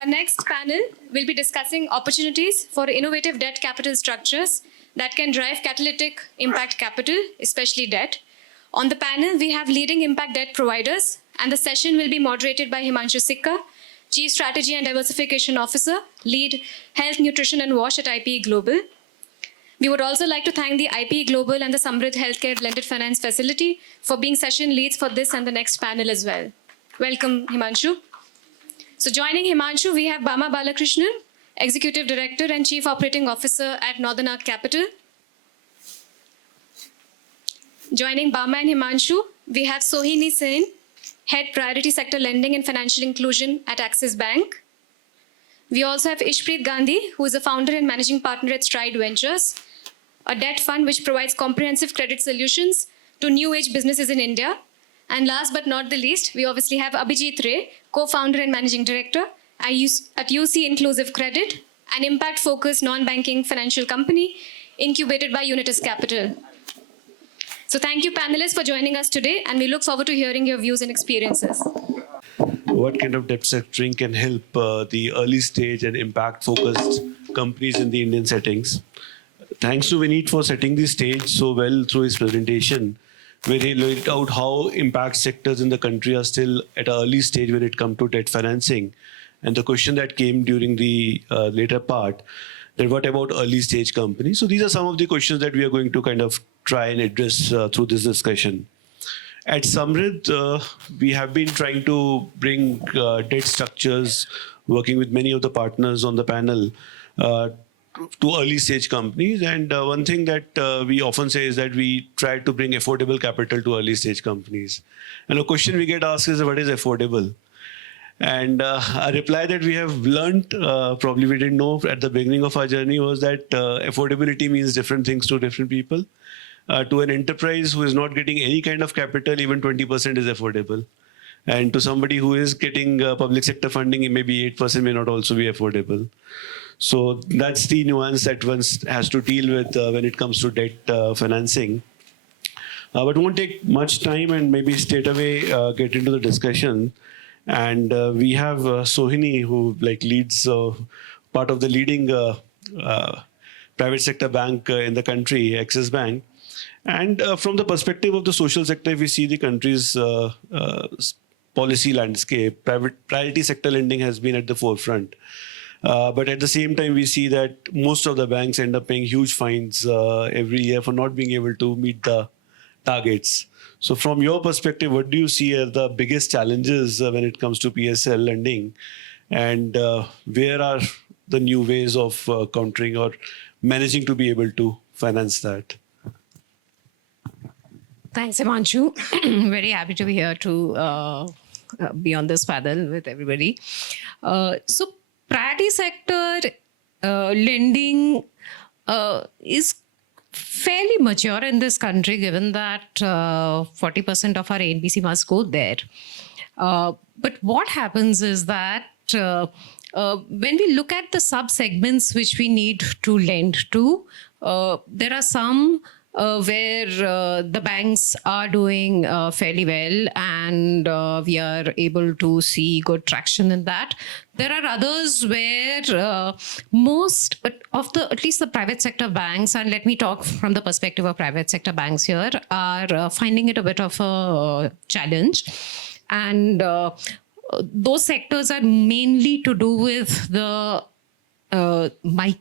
Our next panel will be discussing opportunities for innovative debt capital structures that can drive catalytic impact capital, especially debt. On the panel, we have leading impact debt providers, and the session will be moderated by Himanshu Sikka, Chief Strategy and Diversification Officer, Lead Health, Nutrition and Wash at IPE Global. We would also like to thank the IPE Global and the SAMRIDH Healthcare Blended Finance Facility for being session leads for this and the next panel as well. Welcome, Himanshu. So joining Himanshu, we have Bama Balakrishnan, Executive Director and Chief Operating Officer at Northern Arc Capital. Joining Bama and Himanshu, we have Sohini, Head Priority Sector Lending and Financial Inclusion at Axis Bank. We also have Ishpreet Gandhi, who is a founder and managing partner at Stride Ventures, a debt fund which provides comprehensive credit solutions to new age businesses in India. And last but not the least, we obviously have Abhijit Ray, co-founder and managing director at UC Inclusive Credit, an impact-focused non-banking financial company incubated by Unitus Capital. So thank you, panelists, for joining us today, and we look forward to hearing your views and experiences. What kind of debt structuring can help the early stage and impact-focused companies in the Indian settings? Thanks to Vineet for setting the stage so well through his presentation, where he laid out how impact sectors in the country are still at an early stage when it comes to debt financing. And the question that came during the later part, that what about early stage companies? So these are some of the questions that we are going to kind of try and address through this discussion. At SAMRIDH, we have been trying to bring debt structures, working with many of the partners on the panel, to early stage companies. And one thing that we often say is that we try to bring affordable capital to early stage companies. And a question we get asked is, what is affordable? And a reply that we have learned, probably we didn't know at the beginning of our journey, was that affordability means different things to different people. To an enterprise who is not getting any kind of capital, even 20% is affordable. And to somebody who is getting public sector funding, maybe 8% may not also be affordable. So that's the nuance that one has to deal with when it comes to debt financing. But it won't take much time, and maybe straight away get into the discussion. And we have Sohini, who leads part of the leading private sector bank in the country, Axis Bank. And from the perspective of the social sector, if we see the country's policy landscape, priority sector lending has been at the forefront. But at the same time, we see that most of the banks end up paying huge fines every year for not being able to meet the targets. So from your perspective, what do you see are the biggest challenges when it comes to PSL lending? And where are the new ways of countering or managing to be able to finance that? Thanks, Himanshu. Very happy to be here to be on this panel with everybody. So priority sector lending is fairly mature in this country, given that 40% of our ANBC must go there. But what happens is that when we look at the sub-segments which we need to lend to, there are some where the banks are doing fairly well, and we are able to see good traction in that. There are others where most of the, at least the private sector banks, and let me talk from the perspective of private sector banks here, are finding it a bit of a challenge. And those sectors are mainly to do with the MSME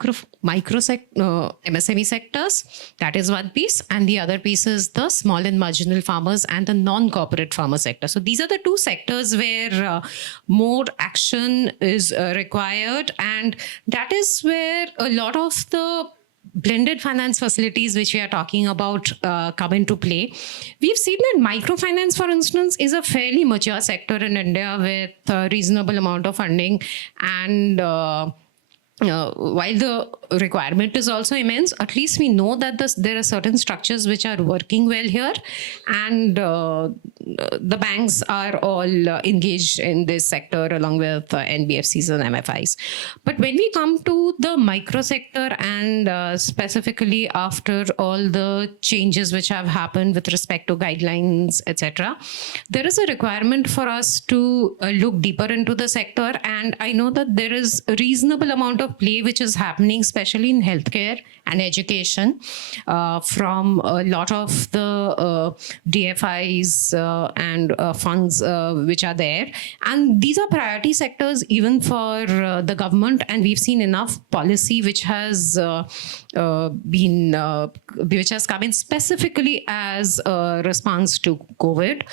sectors. That is one piece, and the other piece is the small and marginal farmers and the non-corporate farmer sector. So these are the two sectors where more action is required, and that is where a lot of the blended finance facilities which we are talking about come into play. We've seen that microfinance, for instance, is a fairly mature sector in India with a reasonable amount of funding, and while the requirement is also immense. At least we know that there are certain structures which are working well here, and the banks are all engaged in this sector along with NBFCs and MFIs. But when we come to the micro sector, and specifically after all the changes which have happened with respect to guidelines, etc., there is a requirement for us to look deeper into the sector. And I know that there is a reasonable amount of play which is happening, especially in healthcare and education, from a lot of the DFIs and funds which are there. And these are priority sectors even for the government. And we've seen enough policy which has which has come in specifically as a response to COVID.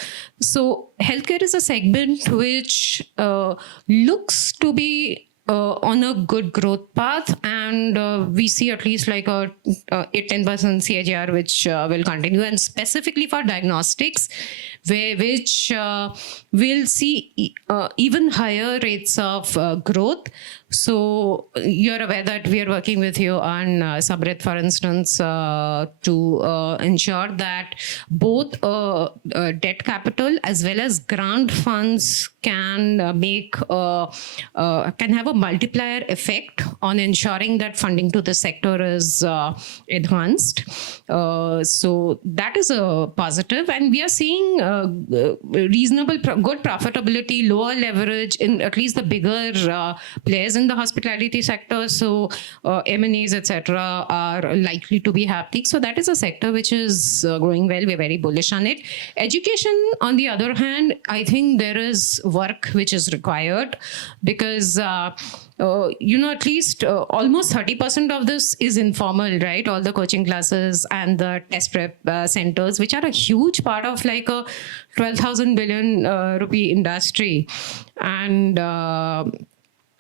So healthcare is a segment which looks to be on a good growth path, and we see at least like a 8-10% CAGR which will continue, and specifically for diagnostics, which will see even higher rates of growth. So you're aware that we are working with you on SAMRIDH, for instance, to ensure that both debt capital as well as grant funds can can have a multiplier effect on ensuring that funding to the sector is enhanced. So that is a positive, and we are seeing reasonable, good profitability, lower leverage in at least the bigger players in the hospitality sector. So M&As, etc., are likely to be happening. So that is a sector which is growing well. We're very bullish on it. Education, on the other hand, I think there is work which is required, because at least almost 30% of this is informal, right? All the coaching classes and the test prep centers, which are a huge part of like a 12,000 billion rupee industry. And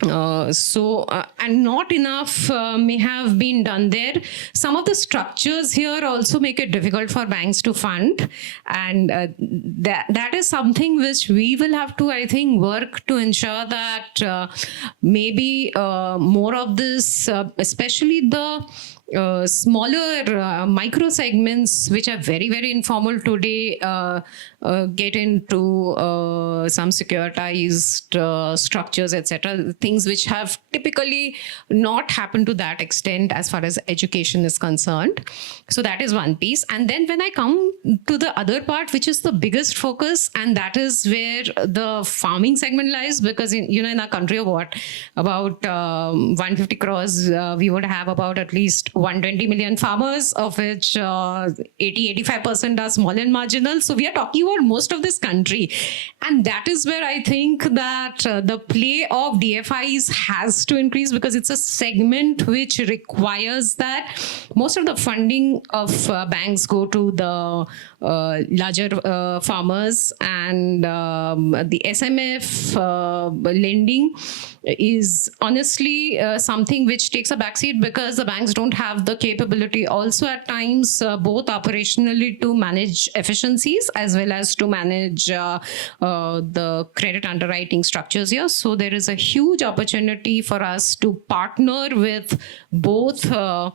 and not enough may have been done there. Some of the structures here also make it difficult for banks to fund, and that is something which we will have to, I think, work to ensure that maybe more of this, especially the smaller micro segments which are very, very informal today, get into some securitized structures, etc., things which have typically not happened to that extent as far as education is concerned. So that is one piece. And then when I come to the other part, which is the biggest focus, and that is where the farming segment lies, because in our country of about 150 crores, we would have about at least 120 million farmers, of which 80-85% are small and marginal. So we are talking about most of this country. And that is where I think that the play of DFIs has to increase, because it's a segment which requires that most of the funding of banks go to the larger farmers, and the SMF lending is honestly something which takes a backseat, because the banks don't have the capability also at times, both operationally to manage efficiencies as well as to manage the credit underwriting structures here. So there is a huge opportunity for us to partner with both the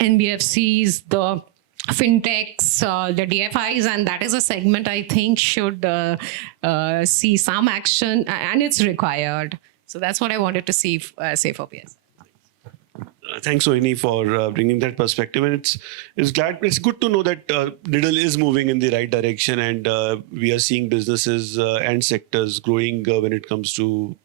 NBFCs, the fintechs, the DFIs, and that is a segment I think should see some action, and it's required. So that's what I wanted to see say for PS. Thanks, Sohini, for bringing that perspective. And it's good to know that Diddle is moving in the right direction, and we are seeing businesses and sectors growing when it comes to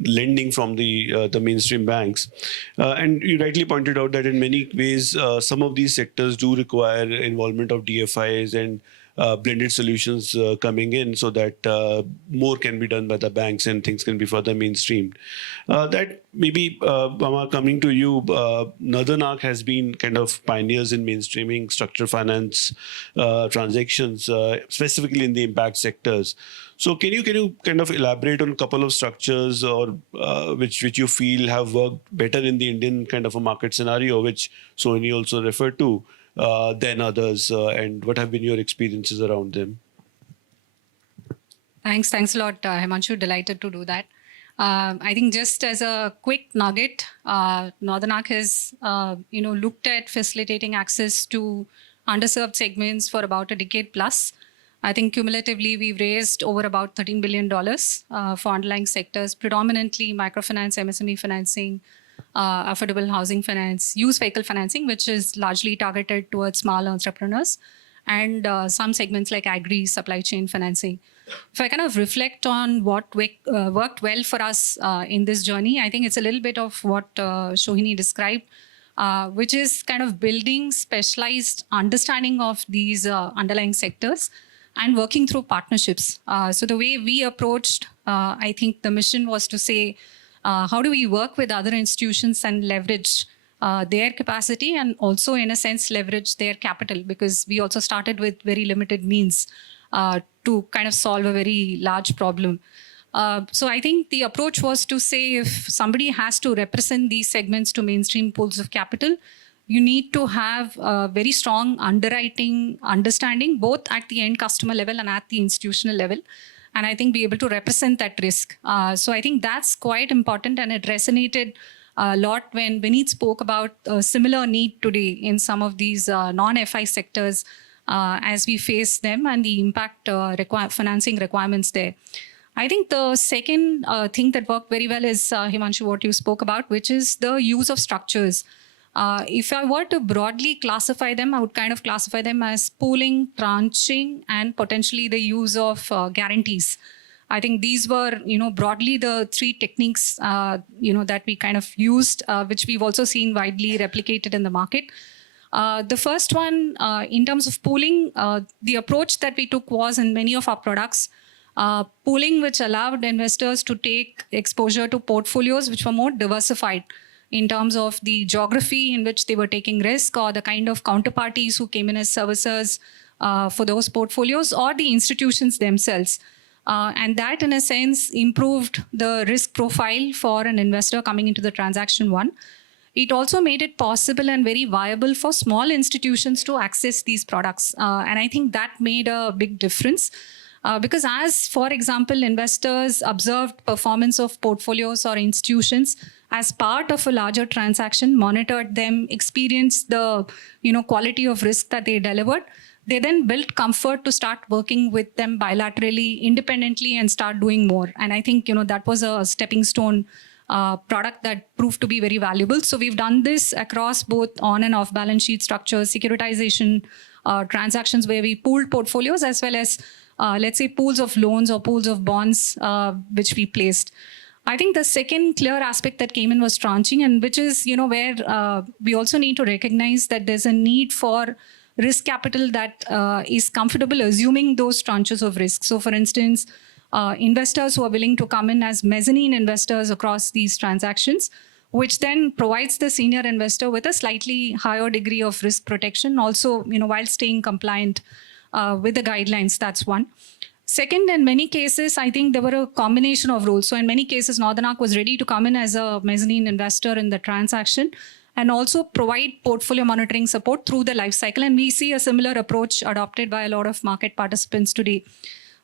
lending from the mainstream banks. And you rightly pointed out that in many ways, some of these sectors do require involvement of DFIs and blended solutions coming in, so that more can be done by the banks and things can be further mainstreamed. That maybe, Bama, coming to you, Northern Arc has been kind of pioneers in mainstreaming structured finance transactions, specifically in the impact sectors. So can you kind of elaborate on a couple of structures or which you feel have worked better in the Indian kind of a market scenario, which Sohini also referred to, than others, and what have been your experiences around them? Thanks a lot, Himanshu. Delighted to do that. I think just as a quick nugget, Northern Arc has, looked at facilitating access to underserved segments for about a decade plus. I think cumulatively we've raised over about $13 billion for underlying sectors, predominantly microfinance, MSME financing, affordable housing finance, used vehicle financing, which is largely targeted towards small entrepreneurs, and some segments like agri, supply chain financing. If I kind of reflect on what worked well for us in this journey, I think it's a little bit of what Sohini described, which is kind of building specialized understanding of these underlying sectors and working through partnerships. So the way we approached, I think the mission was to say, how do we work with other institutions and leverage their capacity and also, in a sense, leverage their capital, because we also started with very limited means to kind of solve a very large problem. So I think the approach was to say, if somebody has to represent these segments to mainstream pools of capital, you need to have a very strong underwriting understanding, both at the end customer level and at the institutional level. And I think be able to represent that risk. So I think that's quite important, and it resonated a lot when Vineet spoke about a similar need today in some of these non-FI sectors as we face them and the impact financing requirements there. I think the second thing that worked very well is, Himanshu, what you spoke about, which is the use of structures. If I were to broadly classify them, I would kind of classify them as pooling, tranching, and potentially the use of guarantees. I think these were, broadly the three techniques, that we kind of used, which we've also seen widely replicated in the market. The first one, in terms of pooling, the approach that we took was in many of our products, pooling, which allowed investors to take exposure to portfolios which were more diversified in terms of the geography in which they were taking risk, or the kind of counterparties who came in as servicers for those portfolios, or the institutions themselves. And that, in a sense, improved the risk profile for an investor coming into the transaction one. It also made it possible and very viable for small institutions to access these products. And I think that made a big difference. Because as, for example, investors observed performance of portfolios or institutions as part of a larger transaction, monitored them, experienced the quality of risk that they delivered, they then built comfort to start working with them bilaterally, independently, and start doing more. And I think that was a stepping stone product that proved to be very valuable. So we've done this across both on and off balance sheet structures, securitization transactions where we pooled portfolios, as well as let's say pools of loans or pools of bonds, which we placed. I think the second clear aspect that came in was tranching, and which is, where we also need to recognize that there's a need for risk capital that is comfortable assuming those tranches of risk. So for instance, investors who are willing to come in as mezzanine investors across these transactions, which then provides the senior investor with a slightly higher degree of risk protection, also, while staying compliant with the guidelines. That's one. Second, in many cases, I think there were a combination of roles. So in many cases, Northern Arc was ready to come in as a mezzanine investor in the transaction and also provide portfolio monitoring support through the life cycle. And we see a similar approach adopted by a lot of market participants today.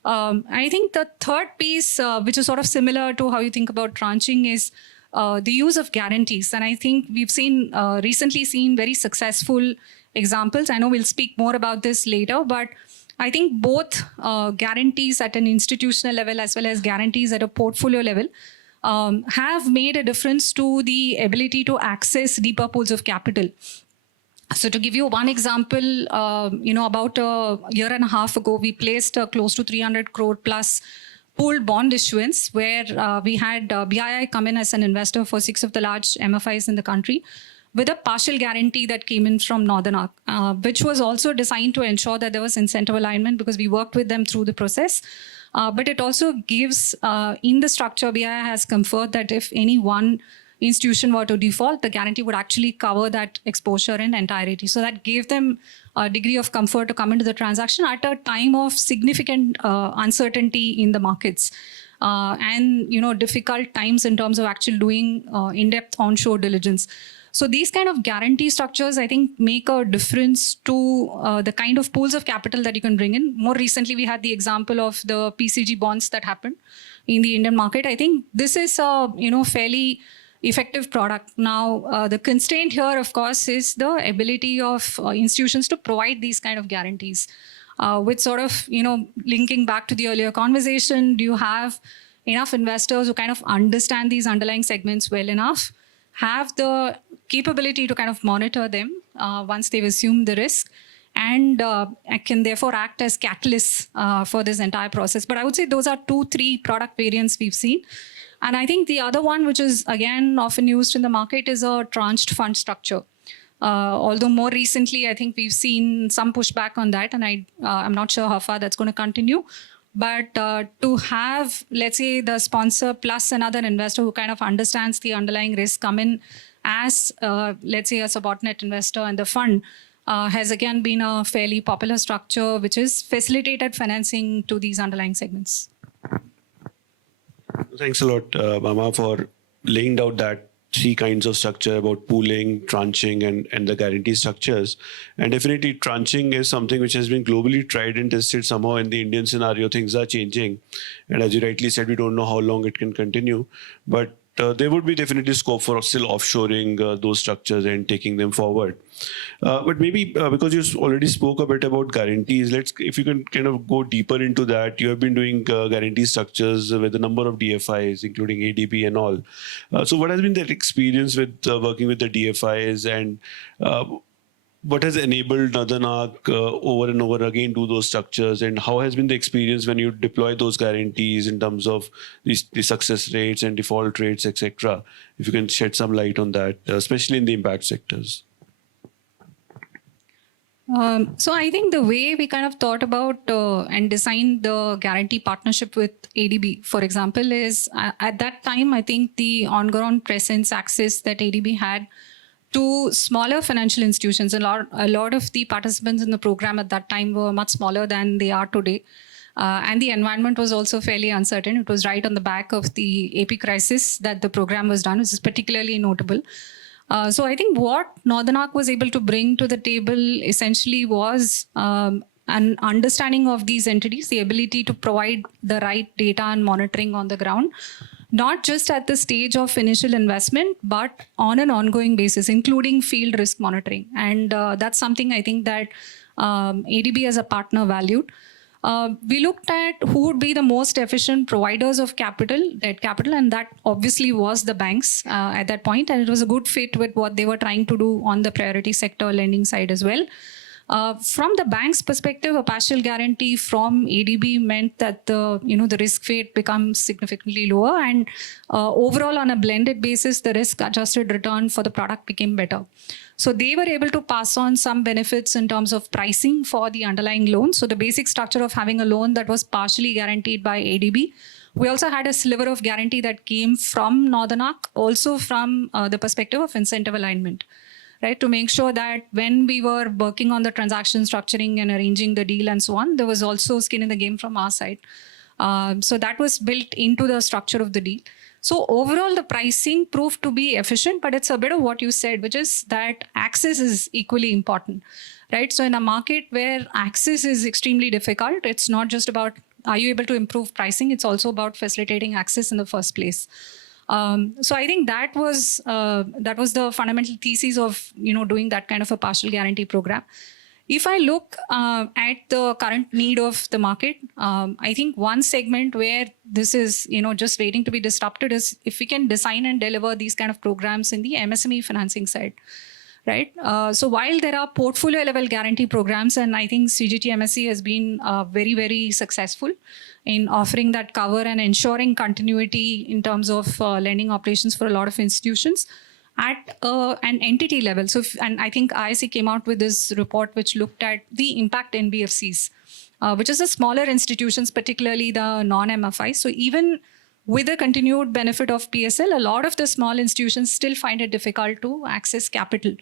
I think the third piece, which is sort of similar to how you think about tranching, is the use of guarantees. And I think we've seen recently seen very successful examples. I know we'll speak more about this later, but I think both guarantees at an institutional level as well as guarantees at a portfolio level have made a difference to the ability to access deeper pools of capital. So to give you one example, about a year and a half ago, we placed close to 300 crore plus pooled bond issuance where we had BII come in as an investor for 6 of the large MFIs in the country, with a partial guarantee that came in from Northern Arc, which was also designed to ensure that there was incentive alignment because we worked with them through the process. But it also gives, in the structure, BII has conferred that if any one institution were to default, the guarantee would actually cover that exposure in entirety. So that gave them a degree of comfort to come into the transaction at a time of significant uncertainty in the markets. And difficult times in terms of actually doing in-depth onshore diligence. So these kind of guarantee structures, I think, make a difference to the kind of pools of capital that you can bring in. More recently, we had the example of the PCG bonds that happened, in the Indian market. I think this is a fairly effective product. Now, the constraint here, of course, is the ability of institutions to provide these kind of guarantees. With sort of linking back to the earlier conversation, do you have enough investors who kind of understand these underlying segments well enough, have the capability to kind of monitor them once they've assumed the risk, and can therefore act as catalysts for this entire process. But I would say those are 2-3 product variants we've seen. And I think the other one, which is again often used in the market, is a tranched fund structure. Although more recently, I think we've seen some pushback on that, and I'm not sure how far that's going to continue. But to have, let's say, the sponsor plus another investor who kind of understands the underlying risk come in as, let's say, a subordinate investor in the fund has again been a fairly popular structure, which is facilitated financing to these underlying segments. Thanks a lot, Bama, for laying out that 3 kinds of structure about pooling, tranching, and the guarantee structures. And definitely tranching is something which has been globally tried and tested. Somehow in the Indian scenario, things are changing. And as you rightly said, we don't know how long it can continue. But there would be definitely scope for still offshoring those structures and taking them forward. But maybe because you already spoke a bit about guarantees, if you can kind of go deeper into that. You have been doing guarantee structures with a number of DFIs, including ADB and all. So what has been that experience with working with the DFIs, and what has enabled Northern Arc over and over again do those structures, and how has been the experience when you deploy those guarantees in terms of the success rates and default rates, etc.? If you can shed some light on that, especially in the impact sectors. So I think the way we kind of thought about and designed the guarantee partnership with ADB, for example, is at that time, I think the on-ground presence access that ADB had to smaller financial institutions. A lot of the participants in the program at that time were much smaller than they are today. And the environment was also fairly uncertain. It was right on the back of the AP crisis that the program was done, which is particularly notable. So I think what Northern Arc was able to bring to the table essentially was an understanding of these entities, the ability to provide the right data and monitoring on the ground, not just at the stage of initial investment, but on an ongoing basis, including field risk monitoring. And that's something I think that ADB as a partner valued. We looked at who would be the most efficient providers of debt capital, and that obviously was the banks at that point, and it was a good fit with what they were trying to do on the priority sector lending side as well. From the bank's perspective, a partial guarantee from ADB meant that the risk weight becomes significantly lower, and overall on a blended basis, the risk-adjusted return for the product became better. So they were able to pass on some benefits in terms of pricing for the underlying loan. So the basic structure of having a loan that was partially guaranteed by ADB. We also had a sliver of guarantee that came from Northern Arc, also from the perspective of incentive alignment, right? To make sure that when we were working on the transaction structuring and arranging the deal and so on, there was also skin in the game from our side. So that was built into the structure of the deal. So overall, the pricing proved to be efficient, but it's a bit of what you said, which is that access is equally important, right? So in a market where access is extremely difficult, it's not just about are you able to improve pricing, it's also about facilitating access in the first place. So I think that was the fundamental thesis of doing that kind of a partial guarantee program. If I look at the current need of the market, I think one segment where this is just waiting to be disrupted is if we can design and deliver these kind of programs in the MSME financing side, right? So while there are portfolio level guarantee programs, and I think CGT MSE has been very, very successful in offering that cover and ensuring continuity in terms of lending operations for a lot of institutions at an entity level. So, and I think IIC came out with this report which looked at the impact NBFCs, which is the smaller institutions, particularly the non-MFI. So even with the continued benefit of PSL, a lot of the small institutions still find it difficult to access capital.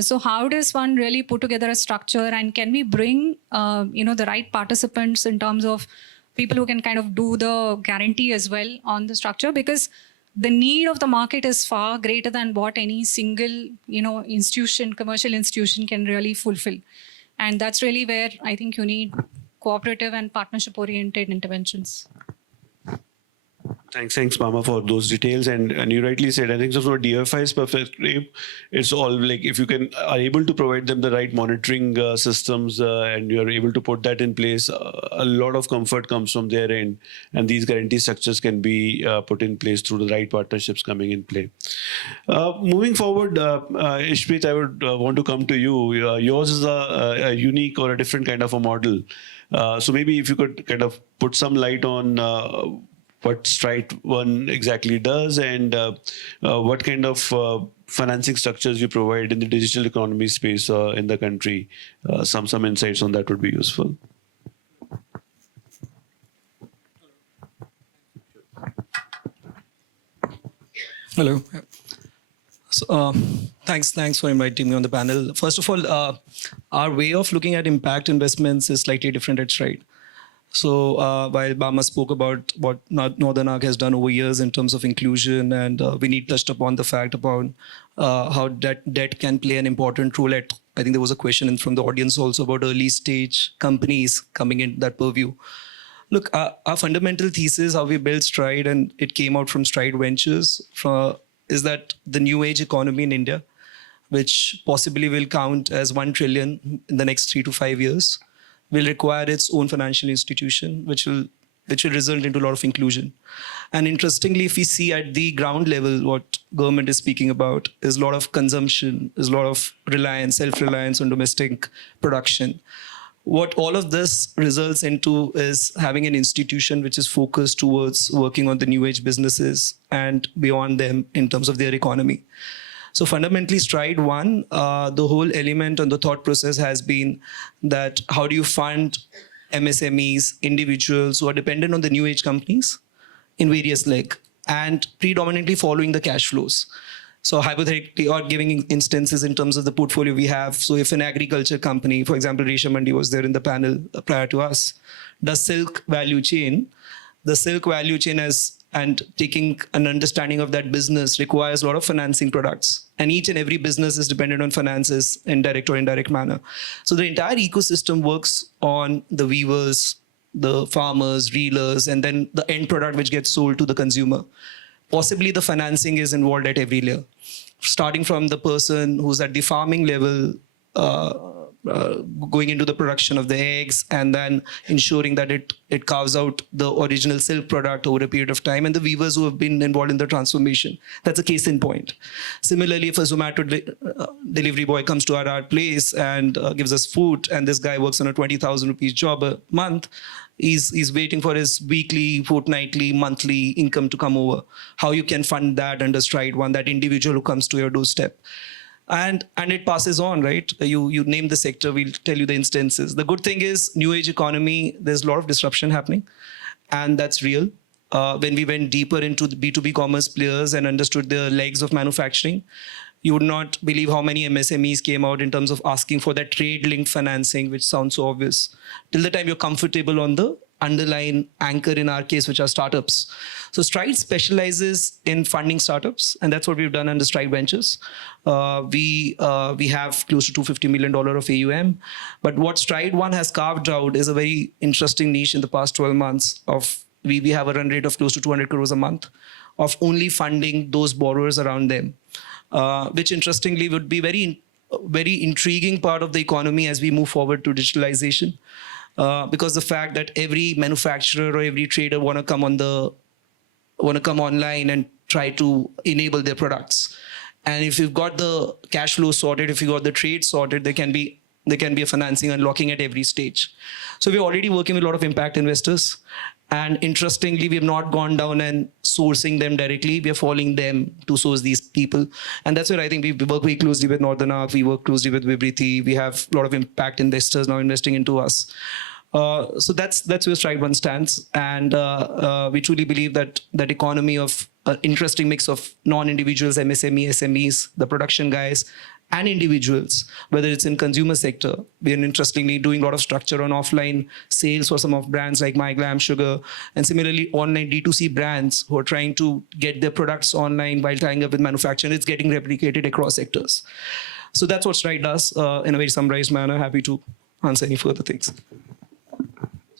So how does one really put together a structure, and can we bring the right participants in terms of people who can kind of do the guarantee as well on the structure? Because the need of the market is far greater than what any single, institution, commercial institution can really fulfill. And that's really where I think you need cooperative and partnership-oriented interventions. Thanks, Bama, for those details. And you rightly said, I think so from a DFI's perspective, it's all like if you are able to provide them the right monitoring systems and you're able to put that in place, a lot of comfort comes from their end. And these guarantee structures can be put in place through the right partnerships coming in play. Moving forward, Ishpreet, I would want to come to you. Yours is a unique or a different kind of a model. So maybe if you could kind of put some light on what Stride One exactly does and what kind of financing structures you provide in the digital economy space in the country. Some insights on that would be useful. Hello. So, thanks for inviting me on the panel. First of all, our way of looking at impact investments is slightly different at Stride. So while Bama spoke about what Northern Arc has done over years in terms of inclusion, and Vineet touched upon the fact about how debt can play an important role at, I think there was a question from the audience also about early stage companies coming in that purview. Look, our fundamental thesis, how we built Stride, and it came out from Stride Ventures, is that the new age economy in India, which possibly will count as 1 trillion in the next 3 to 5 years, will require its own financial institution, which will result into a lot of inclusion. And interestingly, if we see at the ground level, what government is speaking about is a lot of consumption, is a lot of reliance, self-reliance on domestic production. What all of this results into is having an institution which is focused towards working on the new age businesses and beyond them in terms of their economy. So fundamentally, Stride One, the whole element and the thought process has been that how do you fund MSMEs, individuals who are dependent on the new age companies in various legs and predominantly following the cash flows. So hypothetically, or giving instances in terms of the portfolio we have. So if an agriculture company, for example, Resha Mandi was there in the panel prior to us, does silk value chain, the silk value chain and taking an understanding of that business requires a lot of financing products. And each and every business is dependent on finances in direct or indirect manner. So the entire ecosystem works on the weavers, the farmers, reelers, and then the end product which gets sold to the consumer. Possibly the financing is involved at every layer, starting from the person who's at the farming level, going into the production of the eggs and then ensuring that it carves out the original silk product over a period of time, and the weavers who have been involved in the transformation. That's a case in point. Similarly, if a Zomato delivery boy comes to our place and gives us food, and this guy works on a 20,000 rupees job a month, he's waiting for his weekly, fortnightly, monthly income to come over. How you can fund that under Stride One, that individual who comes to your doorstep. And it passes on, right? You name the sector, we'll tell you the instances. The good thing is, new age economy, there's a lot of disruption happening, and that's real. When we went deeper into the B2B commerce players and understood the legs of manufacturing, you would not believe how many MSMEs came out in terms of asking for that trade-linked financing, which sounds so obvious. Till the time you're comfortable on the underlying anchor in our case, which are startups. So Stride specializes in funding startups, and that's what we've done under Stride Ventures. We have close to $250 million of AUM, but what Stride One has carved out is a very interesting niche in the past 12 months of, we have a run rate of close to 200 crores a month of only funding those borrowers around them, which interestingly would be very intriguing part of the economy as we move forward to digitalization. Because the fact that every manufacturer or every trader want to come online and try to enable their products. And if you've got the cash flow sorted, if you got the trade sorted, there can be a financing unlocking at every stage. So we're already working with a lot of impact investors. And interestingly, we have not gone down and sourcing them directly. We are following them to source these people. And that's where I think we work very closely with Northern Arc. We work closely with Vibriti. We have a lot of impact investors now investing into us. So that's where Stride One stands. And we truly believe that that economy of interesting mix of non-individuals, MSME, SMEs, the production guys, and individuals, whether it's in consumer sector. We are interestingly doing a lot of structure on offline sales for some of brands like My Glam Sugar, and similarly online D2C brands who are trying to get their products online while tying up with manufacturing. It's getting replicated across sectors. So that's what Stride does in a very summarized manner. Happy to answer any further things.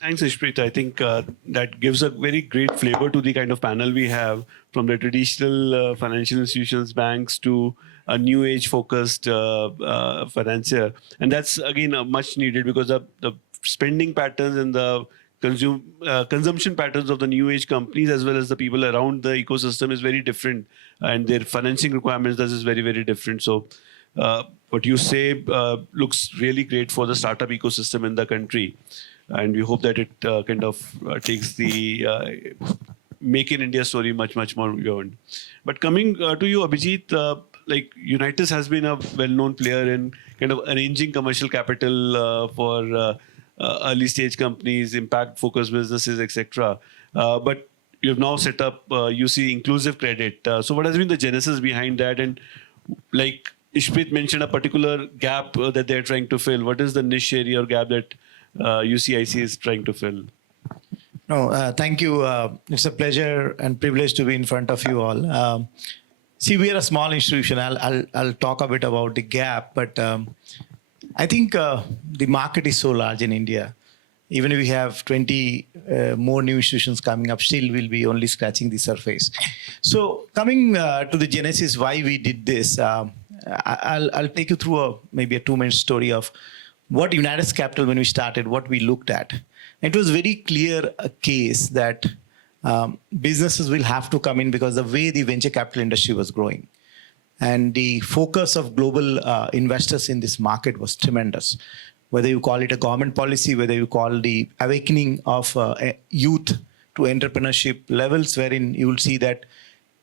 Thanks, Ishpreet. I think that gives a very great flavor to the kind of panel we have, from the traditional financial institutions, banks, to a new age focused financier. And that's again much needed, because the spending patterns and the consumption patterns of the new age companies, as well as the people around the ecosystem, is very different, and their financing requirements is very, very different. So what you say looks really great for the startup ecosystem in the country. And we hope that it takes the Make in India story much, much more beyond. But coming to you, Abhijit, like Unitus has been a well-known player in kind of arranging commercial capital for early stage companies, impact-focused businesses, etc. But you've now set up, you see, inclusive credit. So what has been the genesis behind that? And like Ishpreet mentioned, a particular gap that they're trying to fill. What is the niche area or gap that UCIC is trying to fill? No, thank you. It's a pleasure and privilege to be in front of you all. See, we are a small institution. I'll talk a bit about the gap, but I think the market is so large in India. Even if we have 20 more new institutions coming up, still we'll be only scratching the surface. So coming to the genesis, why we did this, I'll take you through maybe a 2-minute story of what Unitus Capital, when we started, what we looked at. It was very clear a case that businesses will have to come in because the way the venture capital industry was growing. And the focus of global investors in this market was tremendous. Whether you call it a government policy, whether you call the awakening of youth to entrepreneurship levels, wherein you will see that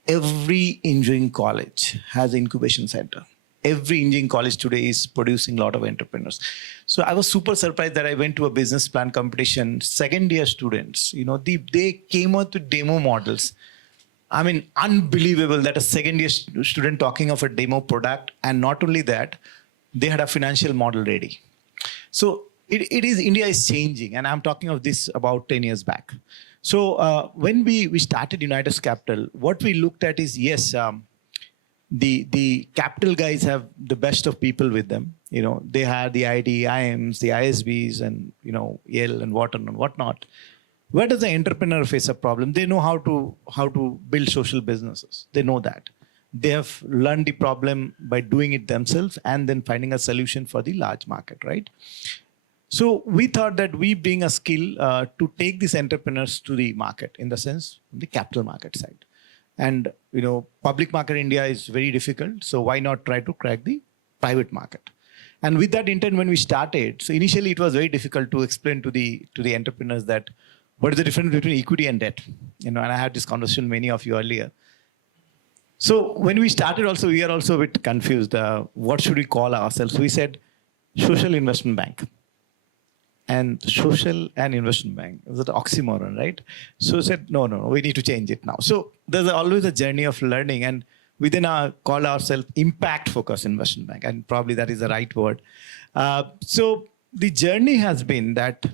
every engineering college has an incubation center. Every engineering college today is producing a lot of entrepreneurs. So I was super surprised that I went to a business plan competition. Second-year students, they came out with demo models. I mean, unbelievable that a second-year student talking of a demo product, and not only that, they had a financial model ready. So India is changing, and I'm talking of this about 10 years back. So when we started Unitus Capital, what we looked at is, yes, the capital guys have the best of people with them. They had the IIMs, the ISBs, and Yale and whatnot. Where does the entrepreneur face a problem? They know how to build social businesses. They know that. They have learned the problem by doing it themselves and then finding a solution for the large market, right? So we thought that we bring a skill to take these entrepreneurs to the market, in the sense, the capital market side. And public market in India is very difficult. So why not try to crack the private market? And with that intent, when we started, so initially it was very difficult to explain to the entrepreneurs that what is the difference between equity and debt. And I had this conversation with many of you earlier. So when we started also, we are also a bit confused. What should we call ourselves? So we said social investment bank. And social and investment bank. It was an oxymoron, right? So we said, no, we need to change it now. So there's always a journey of learning, and we then call ourselves impact-focused investment bank, and probably that is the right word. So the journey has been that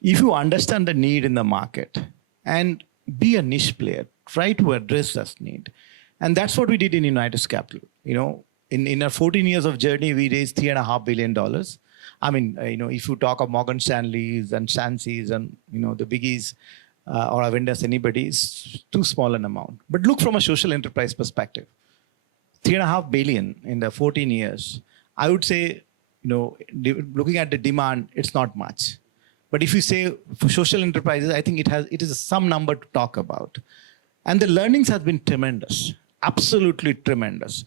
if you understand the need in the market and be a niche player, try to address that need. And that's what we did in Unitus Capital. In our 14 years of journey, we raised $3.5 billion. I mean, if you talk of Morgan Stanley's and Shansi's and, the biggies or our vendors, anybody, is too small an amount. But look from a social enterprise perspective. $3.5 billion in the 14 years. I would say, looking at the demand, it's not much. But if you say for social enterprises, I think it is some number to talk about. And the learnings have been tremendous, absolutely tremendous.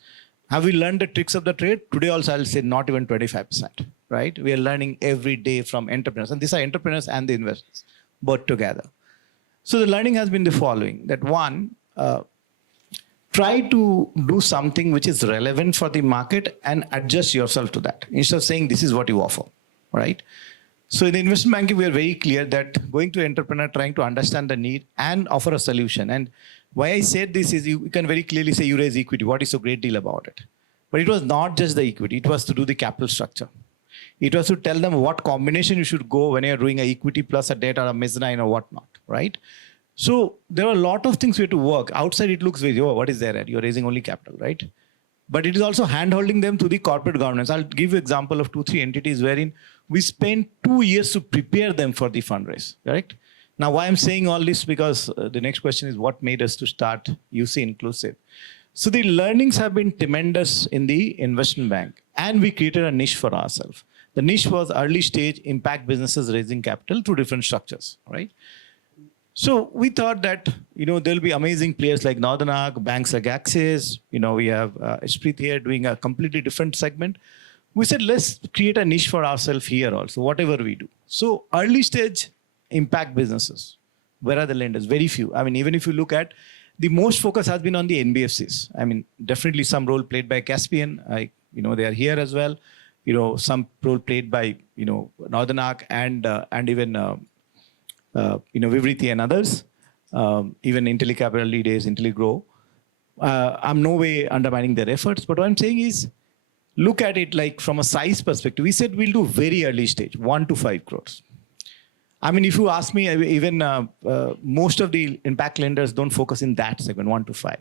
Have we learned the tricks of the trade? Today also, I'll say not even 25%, right? We are learning every day from entrepreneurs. And these are entrepreneurs and the investors, both together. So the learning has been the following, that one, try to do something which is relevant for the market and adjust yourself to that, instead of saying this is what you offer, right? So in the investment banking, we are very clear that going to entrepreneur, trying to understand the need and offer a solution. And why I said this is you can very clearly say you raise equity. What is so great deal about it? But it was not just the equity. It was to do the capital structure. It was to tell them what combination you should go when you're doing an equity plus a debt or a mezzanine or whatnot, right? So there are a lot of things we have to work. Outside it looks very, what is there? You're raising only capital, right? But it is also hand-holding them to the corporate governance. I'll give you an example of 2-3 entities wherein we spent 2 years to prepare them for the fundraise, correct? Now, why I'm saying all this, because the next question is what made us to start UC Inclusive. So the learnings have been tremendous in the investment bank, and we created a niche for ourselves. The niche was early stage impact businesses raising capital through different structures, right? So we thought that, there'll be amazing players like Northern Arc, banks like Axis, we have Ishpreet here doing a completely different segment. We said, let's create a niche for ourselves here also, whatever we do. So early stage impact businesses, where are the lenders? Very few. I mean, even if you look at, the most focus has been on the NBFCs. I mean, definitely some role played by Caspian. They are here as well. Some role played by, Northern Arc and even, Vivriti and others. Even IntelliCap early days, IntelliGrow. I'm no way undermining their efforts, but what I'm saying is, look at it like from a size perspective. We said we'll do very early stage, 1 to 5 crores. I mean, if you ask me, even most of the impact lenders don't focus in that segment, 1 to 5.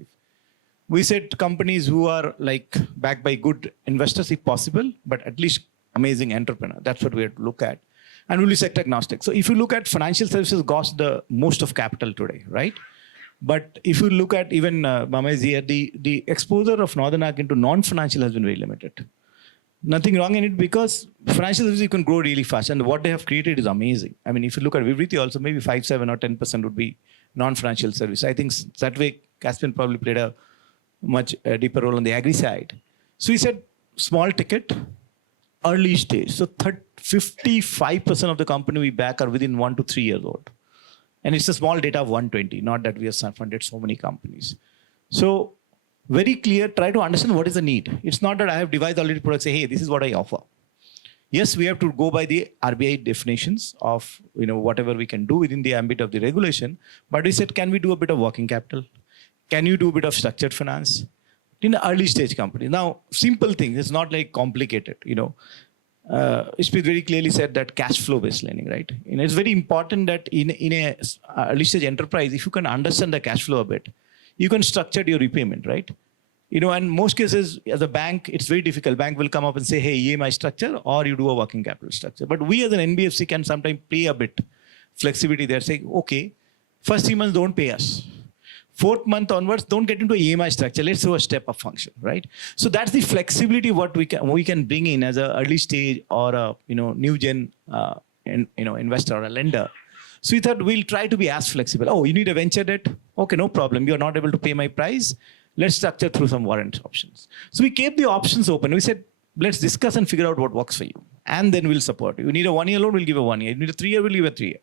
We said companies who are like backed by good investors, if possible, but at least amazing entrepreneur. That's what we have to look at. And we'll be sector agnostic. So if you look at financial services, got the most of capital today, right? But if you look at even Bama is here, the exposure of Northern Arc into non-financial has been very limited. Nothing wrong in it, because financial services you can grow really fast, and what they have created is amazing. I mean, if you look at Vivriti also, maybe 5, 7 or 10% would be non-financial service. I think that way Caspian probably played a much deeper role on the agri side. So he said small ticket, early stage. So 55% of the company we back are within 1 to 3 years old. And it's a small data of 120, not that we have funded so many companies. So very clear, try to understand what is the need. It's not that I have devised already products, say, hey, this is what I offer. Yes, we have to go by the RBI definitions of whatever we can do within the ambit of the regulation. But we said, can we do a bit of working capital? Can you do a bit of structured finance? In the early stage company. Now, simple things, it's not like complicated, Ishpreet very clearly said that cash flow based lending, right? It's very important that in a early stage enterprise, if you can understand the cash flow a bit, you can structure your repayment, right? And most cases as a bank, it's very difficult. Bank will come up and say, hey, EMI structure, or you do a working capital structure. But we as an NBFC can sometimes play a bit flexibility there, say, okay, first 3 months don't pay us. 4th month onwards, don't get into EMI structure. Let's do a step-up function, right? So that's the flexibility what we can bring in as a early stage or a new gen investor or a lender. So we thought we'll try to be as flexible. Oh, you need a venture debt? Okay, no problem. You're not able to pay my price. Let's structure through some warrant options. So we kept the options open. We said, let's discuss and figure out what works for you. And then we'll support you. You need a 1 year loan, we'll give a 1 year. You need a 3 year, we'll give a 3 year,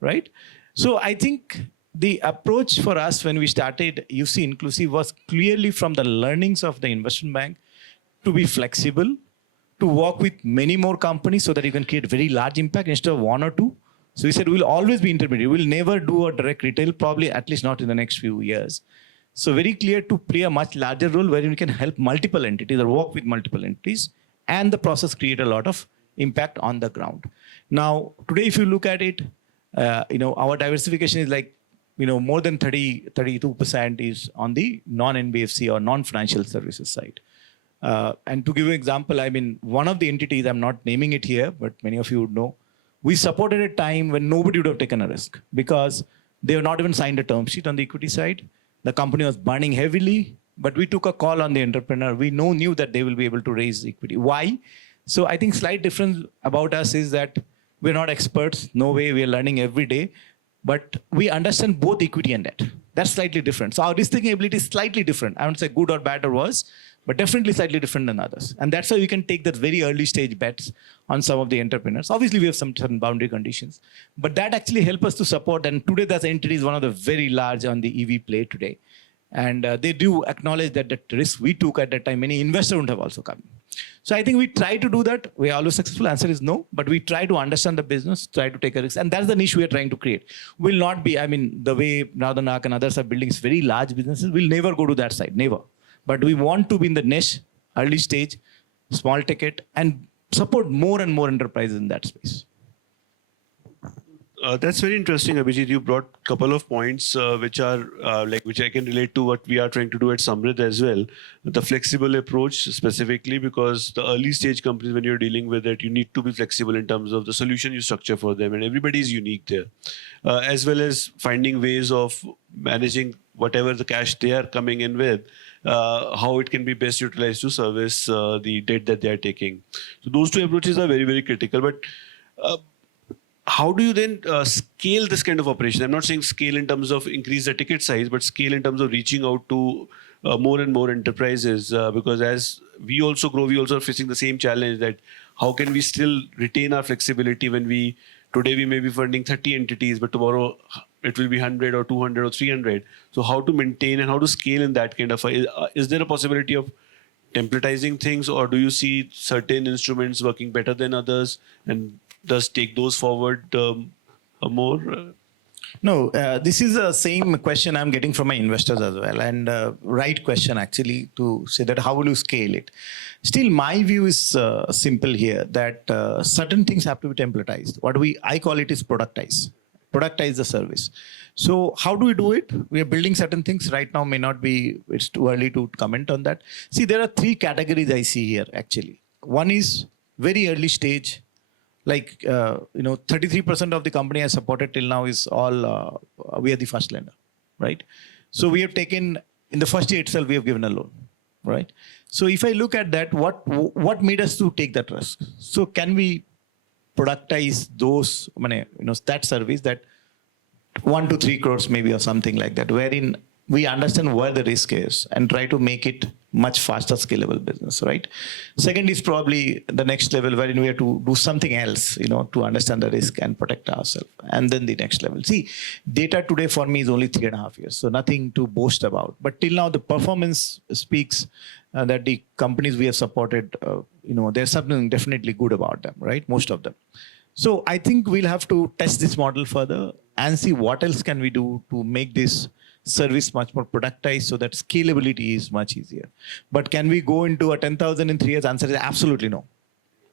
right? So I think the approach for us when we started UC Inclusive was clearly from the learnings of the investment bank to be flexible, to work with many more companies so that you can create very large impact instead of 1 or 2. So we said we'll always be intermediate. We'll never do a direct retail, probably at least not in the next few years. So very clear to play a much larger role where we can help multiple entities or work with multiple entities, and the process create a lot of impact on the ground. Now, today, if you look at it, our diversification is like, more than 32% is on the non-NBFC or non-financial services side. And to give you an example, I mean, one of the entities, I'm not naming it here, but many of you would know, we supported a time when nobody would have taken a risk because they have not even signed a term sheet on the equity side. The company was burning heavily, but we took a call on the entrepreneur. We knew that they will be able to raise equity. Why? So I think slight difference about us is that we're not experts. No way. We are learning every day. But we understand both equity and debt. That's slightly different. So our risk-taking ability is slightly different. I won't say good or bad or worse, but definitely slightly different than others. And that's why we can take that very early stage bets on some of the entrepreneurs. Obviously, we have some certain boundary conditions, but that actually helps us to support. And today, that entity is one of the very large on the EV play today. And they do acknowledge that the risk we took at that time, many investors wouldn't have also come. So I think we try to do that. We are always successful. Answer is no, but we try to understand the business, try to take a risk. And that's the niche we are trying to create. Will not be, I mean, the way Northern Arc and others are building very large businesses, we'll never go to that side, never. But we want to be in the niche, early stage, small ticket, and support more and more enterprises in that space. That's very interesting, Abhijit. You brought a couple of points which are which I can relate to what we are trying to do at SAMRIDH as well. The flexible approach specifically, because the early stage companies, when you're dealing with it, you need to be flexible in terms of the solution you structure for them, and everybody is unique there. As well as finding ways of managing whatever the cash they are coming in with, how it can be best utilized to service the debt that they are taking. So those two approaches are very, very critical. But how do you then scale this kind of operation? I'm not saying scale in terms of increase the ticket size, but scale in terms of reaching out to more and more enterprises. Because as we also grow, we also are facing the same challenge, that how can we still retain our flexibility when today we may be funding 30 entities, but tomorrow it will be 100 or 200 or 300. So how to maintain and how to scale in that kind of, is there a possibility of templatizing things, or do you see certain instruments working better than others and thus take those forward more? No, this is the same question I'm getting from my investors as well, and right question actually, to say that how will you scale it? Still, my view is simple here, that certain things have to be templatized. I call it is productize the service. So how do we do it? We are building certain things right now, may not be, it's too early to comment on that. See, there are three categories I see here actually. One is very early stage, like 33% of the company I supported till now is all we are the first lender, right? So we have taken, in the first year itself, we have given a loan, right? So if I look at that, what made us to take that risk? So can we productize those, that service, that 1 to 3 crores maybe, or something like that, wherein we understand where the risk is and try to make it much faster scalable business, right? Second is probably the next level, wherein we have to do something else, to understand the risk and protect ourselves. And then the next level. See, data today for me is only 3.5 years, so nothing to boast about. But till now, the performance speaks that the companies we have supported, there's something definitely good about them, right? Most of them. So I think we'll have to test this model further and see what else can we do to make this service much more productized, so that scalability is much easier. But can we go into a 10,000 in 3 years? Answer is absolutely no.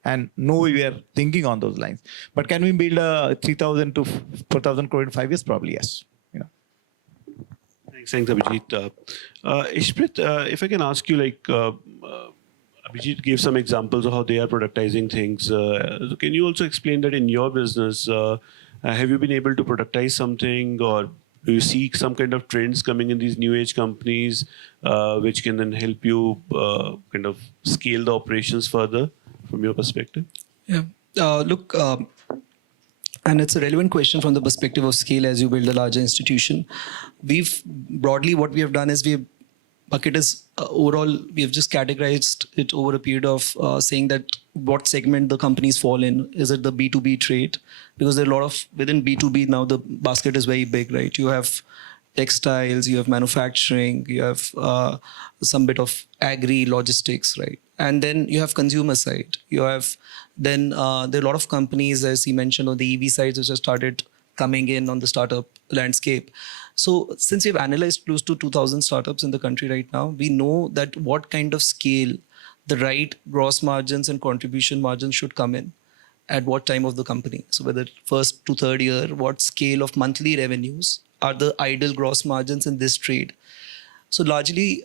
And no, we are thinking on those lines. But can we build a 3,000 to 4,000 crore in 5 years? Probably yes. Thanks, Abhijit. Ishpreet, if I can ask you, Abhijit gave some examples of how they are productizing things. So can you also explain that in your business, have you been able to productize something, or do you see some kind of trends coming in these new age companies, which can then help you kind of scale the operations further from your perspective? Yeah. Look, and it's a relevant question from the perspective of scale as you build a larger institution. Broadly, what we have done is bucket is overall, we have just categorized it over a period of saying that what segment the companies fall in. Is it the B2B trade? Because there are a lot of, within B2B now, the basket is very big, right? You have textiles, you have manufacturing, you have some bit of agri, logistics, right? And then you have consumer side. You have, then there are a lot of companies, as he mentioned, on the EV sides, which have started coming in on the startup landscape. So since we've analyzed close to 2,000 startups in the country right now, we know that what kind of scale the right gross margins and contribution margins should come in at what time of the company. So whether first to third year, what scale of monthly revenues are the ideal gross margins in this trade. So largely,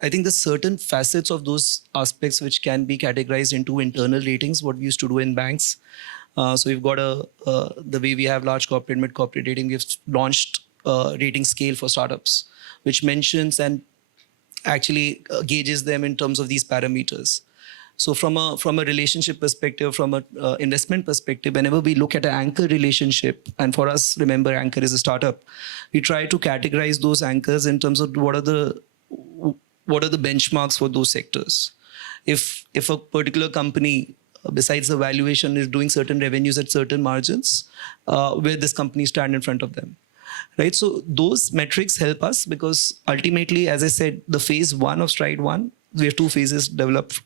I think there's certain facets of those aspects which can be categorized into internal ratings, what we used to do in banks. So we've got the way we have large corporate, mid-corporate rating, we've launched a rating scale for startups, which mentions and actually gauges them in terms of these parameters. So from a relationship perspective, from an investment perspective, whenever we look at an anchor relationship, and for us, remember, anchor is a startup, we try to categorize those anchors in terms of what are the benchmarks for those sectors. If a particular company, besides the valuation, is doing certain revenues at certain margins, where this company stand in front of them. Right, so those metrics help us, because ultimately, as I said, the phase 1 of Stride 1, we have 2 phases developed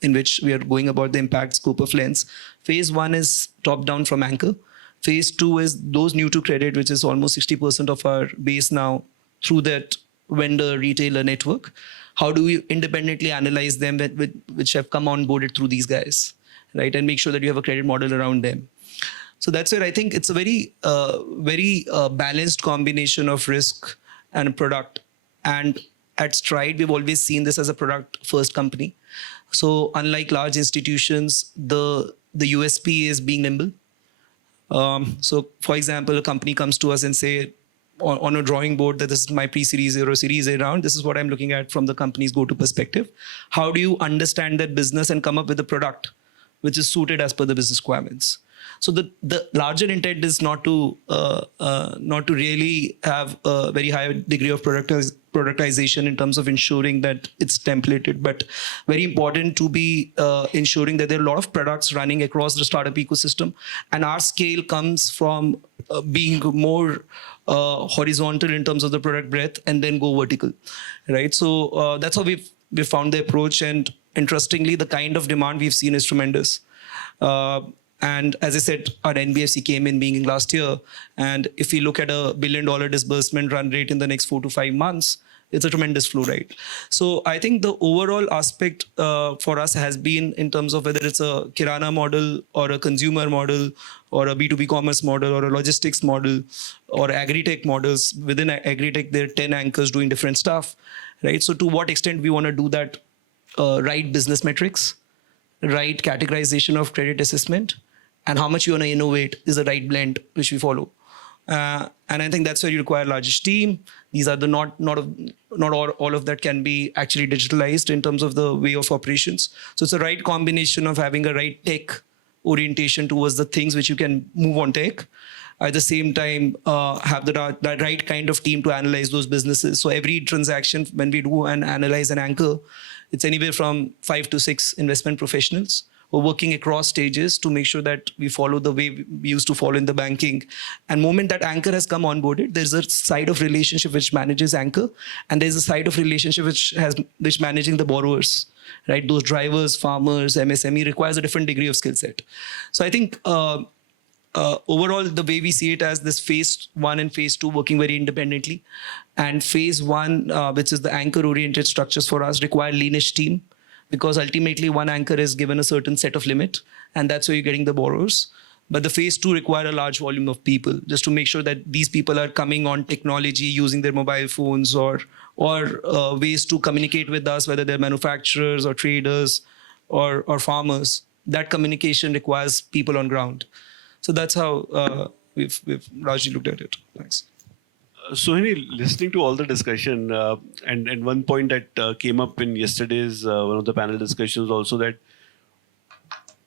in which we are going about the impact scope of lens. Phase 1 is top down from anchor. Phase 2 is those new to credit, which is almost 60% of our base now through that vendor retailer network. How do we independently analyze them which have come on boarded through these guys, right? And make sure that you have a credit model around them. So that's where I think it's a very balanced combination of risk and product. And at Stride, we've always seen this as a product-first company. So unlike large institutions, the USP is being nimble. So for example, a company comes to us and say, on a drawing board that this is my pre-series A or Series A round, this is what I'm looking at from the company's go-to perspective. How do you understand that business and come up with a product which is suited as per the business requirements? So the larger intent is not to really have a very high degree of productization in terms of ensuring that it's templated, but very important to be ensuring that there are a lot of products running across the startup ecosystem, and our scale comes from being more horizontal in terms of the product breadth and then go vertical, right? So that's how we've found the approach, and interestingly, the kind of demand we've seen is tremendous. And as I said, our NBFC came in being last year. And if we look at $1 billion disbursement run rate in the next 4 to 5 months, it's a tremendous flow, right? So I think the overall aspect for us has been in terms of whether it's a Kirana model or a consumer model or a B2B commerce model or a logistics model or agri-tech models. Within agri-tech, there are 10 anchors doing different stuff, right? So to what extent we want to do that right business metrics, right categorization of credit assessment, and how much you want to innovate is the right blend which we follow. And I think that's where you require a largest team. These are the not all of that can be actually digitalized in terms of the way of operations. So it's the right combination of having a right tech orientation towards the things which you can move on tech. At the same time, have the right kind of team to analyze those businesses. So every transaction, when we do and analyze an anchor, it's anywhere from 5 to 6 investment professionals. We're working across stages to make sure that we follow the way we used to follow in the banking. And moment that anchor has come onboarded, there's a side of relationship which manages anchor, and there's a side of relationship which managing the borrowers, right? Those drivers, farmers, MSME requires a different degree of skill set. So I think overall, the way we see it as this phase 1 and phase 2 working very independently, and phase 1, which is the anchor-oriented structures for us, require leanish team. Because ultimately one anchor is given a certain set of limit, and that's where you're getting the borrowers. But the phase 2 require a large volume of people just to make sure that these people are coming on technology, using their mobile phones or ways to communicate with us, whether they're manufacturers or traders or farmers. That communication requires people on ground. So that's how we've largely looked at it. Thanks. Sohini, listening to all the discussion, and one point that came up in yesterday's one of the panel discussions also, that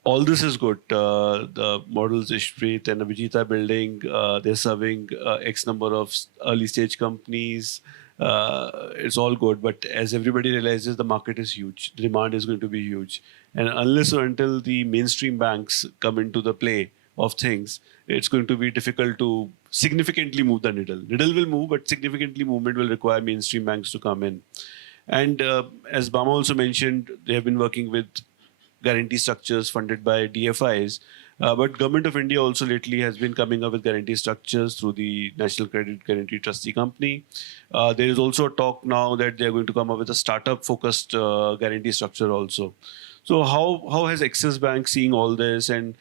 all this is good. The models Ishpreet and Abhijit are building, they're serving X number of early stage companies. It's all good. But as everybody realizes, the market is huge. The demand is going to be huge. And unless or until the mainstream banks come into the play of things, it's going to be difficult to significantly move the needle. Needle will move, but significantly movement will require mainstream banks to come in. And as Bama also mentioned, they have been working with guarantee structures funded by DFIs. But Government of India also lately has been coming up with guarantee structures through the National Credit Guarantee Trustee Company. There is also a talk now that they are going to come up with a startup-focused guarantee structure also. So how has Axis Bank seeing all this, and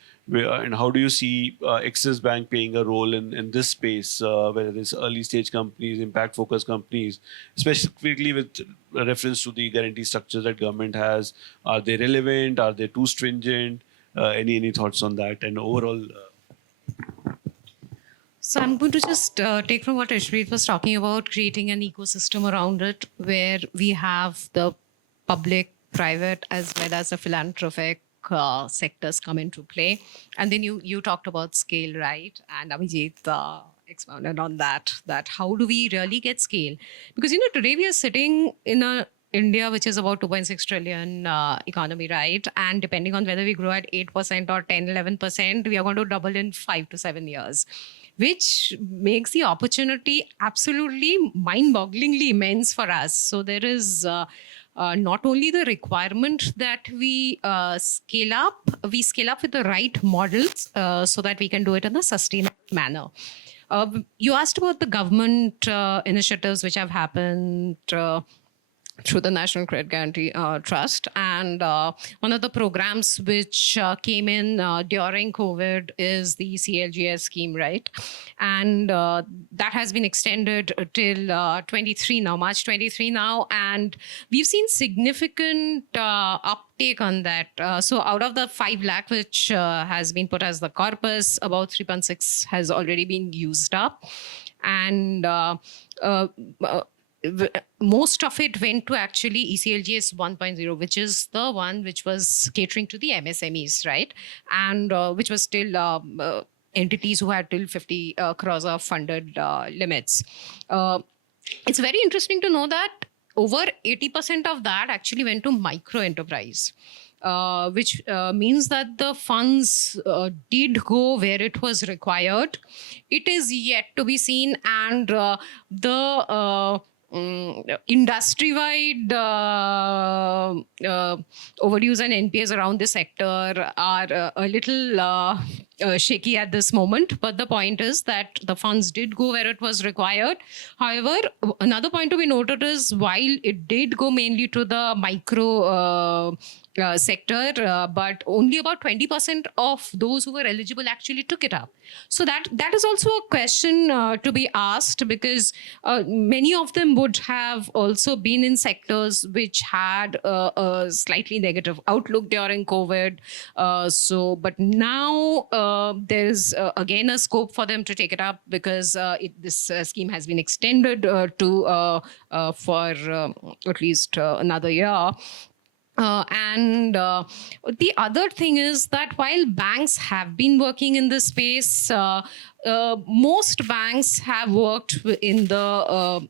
how do you see Axis Bank playing a role in this space, whether it's early stage companies, impact focused companies, specifically with reference to the guarantee structures that government has? Are they relevant? Are they too stringent? Any thoughts on that, and overall? So I'm going to just take from what Ishpreet was talking about, creating an ecosystem around it where we have the public, private, as well as the philanthropic sectors come into play. And then you talked about scale, right? And Abhijit expounded on that how do we really get scale? Because, today we are sitting in India, which is about 2.6 trillion economy, right? And depending on whether we grow at 8% or 10, 11%, we are going to double in 5 to 7 years, which makes the opportunity absolutely mind-bogglingly immense for us. So there is not only the requirement that we scale up with the right models so that we can do it in a sustainable manner. You asked about the government initiatives which have happened through the National Credit Guarantee Trust. And one of the programs which came in during COVID is the CLGS scheme, right? And that has been extended till 23 now, March 23 now. And we've seen significant uptake on that. So out of the 5 lakh which has been put as the corpus, about 3.6 has already been used up. And most of it went to actually ECLGS 1.0, which is the one which was catering to the MSMEs, right? And which was still entities who had till 50 crores of funded limits. It's very interesting to know that over 80% of that actually went to micro enterprise. Which means that the funds did go where it was required. It is yet to be seen, and the industry-wide overdues and NPAs around this sector are a little shaky at this moment. But the point is that the funds did go where it was required. However, another point to be noted is while it did go mainly to the micro sector, but only about 20% of those who were eligible actually took it up. So that is also a question to be asked, because many of them would have also been in sectors which had a slightly negative outlook during COVID. But now there's again a scope for them to take it up, because this scheme has been extended for at least another year. And the other thing is that while banks have been working in this space, most banks have worked in the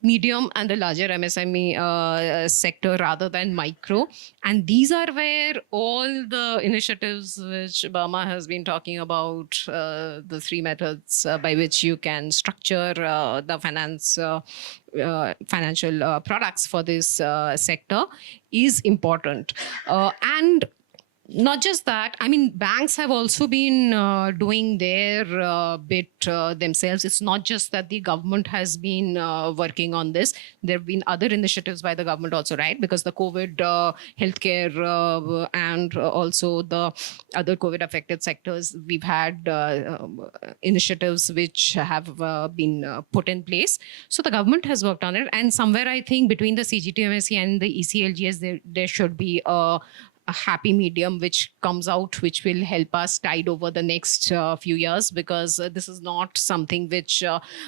medium and the larger MSME sector rather than micro. And these are where all the initiatives which Bama has been talking about, the 3 methods by which you can structure the financial products for this sector is important. And not just that, I mean, banks have also been doing their bit themselves. It's not just that the government has been working on this. There have been other initiatives by the government also, right? Because the COVID healthcare and also the other COVID affected sectors, we've had initiatives which have been put in place. So the government has worked on it. And somewhere I think between the CGTMSE and the ECLGS, there should be a happy medium which comes out, which will help us tide over the next few years, because this is not something which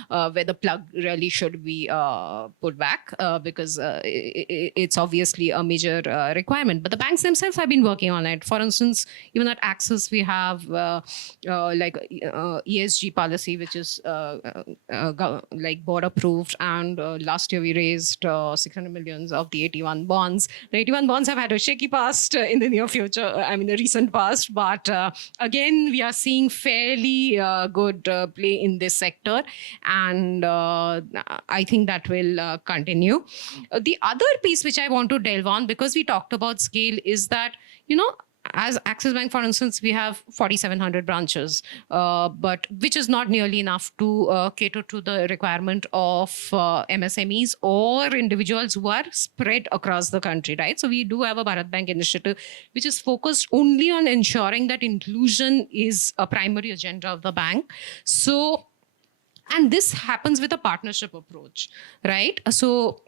where the plug really should be put back, because it's obviously a major requirement. But the banks themselves have been working on it. For instance, even at Axis, we have like ESG policy, which is like board approved. And last year we raised 600 millions of the 81 bonds. The 81 bonds have had a shaky past in the near future, I mean the recent past, but again we are seeing fairly good play in this sector, and I think that will continue. The other piece which I want to delve on, because we talked about scale, is that, you know, as Axis Bank, for instance, we have 4,700 branches, but which is not nearly enough to cater to the requirement of MSMEs or individuals who are spread across the country, right? So we do have a Bharat Bank initiative, which is focused only on ensuring that inclusion is a primary agenda of the bank. So, and this happens with a partnership approach, right? So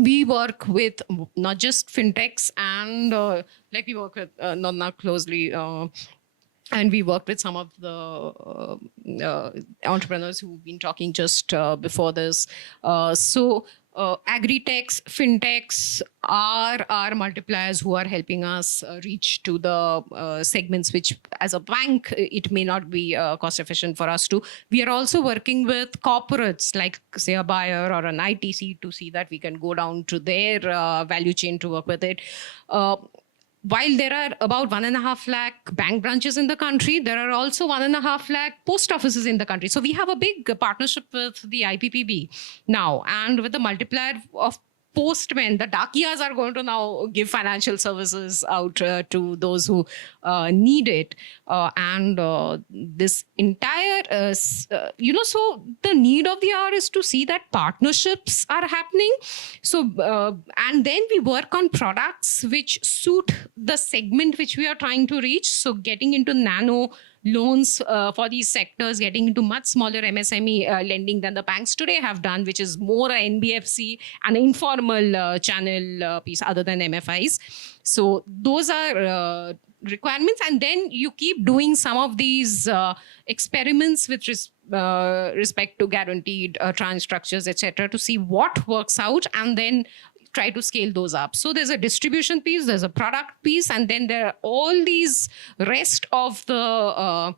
we work with not just fintechs, and like we work with Nonna closely, and we work with some of the entrepreneurs who've been talking just before this. So agri-techs, fintechs are our multipliers who are helping us reach to the segments which, as a bank, it may not be cost efficient for us to. We are also working with corporates like, say, a buyer or an ITC to see that we can go down to their value chain to work with it. While there are about 1.5 lakh bank branches in the country, there are also 1.5 lakh post offices in the country. So we have a big partnership with the IPPB now, and with the multiplier of postmen, the dakiyas are going to now give financial services out to those who need it. This entire, so the need of the hour is to see that partnerships are happening. So, and then we work on products which suit the segment which we are trying to reach. So getting into nano loans for these sectors, getting into much smaller MSME lending than the banks today have done, which is more a NBFC and informal channel piece other than MFIs. So those are requirements. And then you keep doing some of these experiments with respect to guaranteed tranche structures, etc., to see what works out, and then try to scale those up. So there's a distribution piece, there's a product piece, and then there are all these rest of the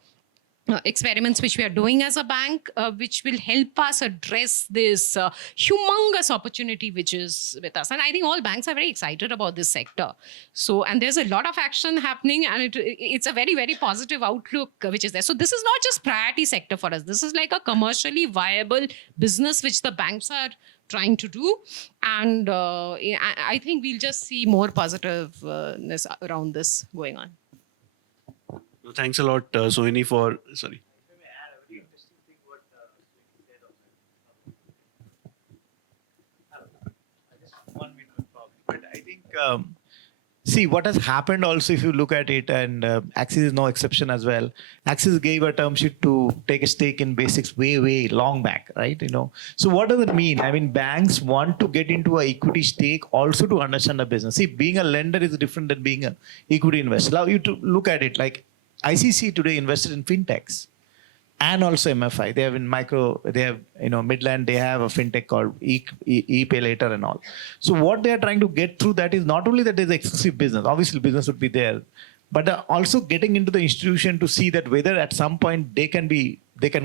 experiments which we are doing as a bank, which will help us address this humongous opportunity which is with us. And I think all banks are very excited about this sector. So, and there's a lot of action happening, and it's a very, very positive outlook which is there. So this is not just priority sector for us. This is like a commercially viable business which the banks are trying to do. And I think we'll just see more positiveness around this going on. No, thanks a lot, Sohini, for... Sorry. But I think, see, what has happened also, if you look at it, and Axis is no exception as well. Axis gave a term sheet to take a stake in Basics way long back, right? So what does it mean? I mean, banks want to get into an equity stake also to understand the business. See, being a lender is different than being an equity investor. Allow you to look at it like ICC today invested in fintechs and also MFI. They have in micro, they have, Midland, they have a fintech called ePay Later and all. So what they are trying to get through that is not only that there's exclusive business, obviously business would be there, but also getting into the institution to see that whether at some point they can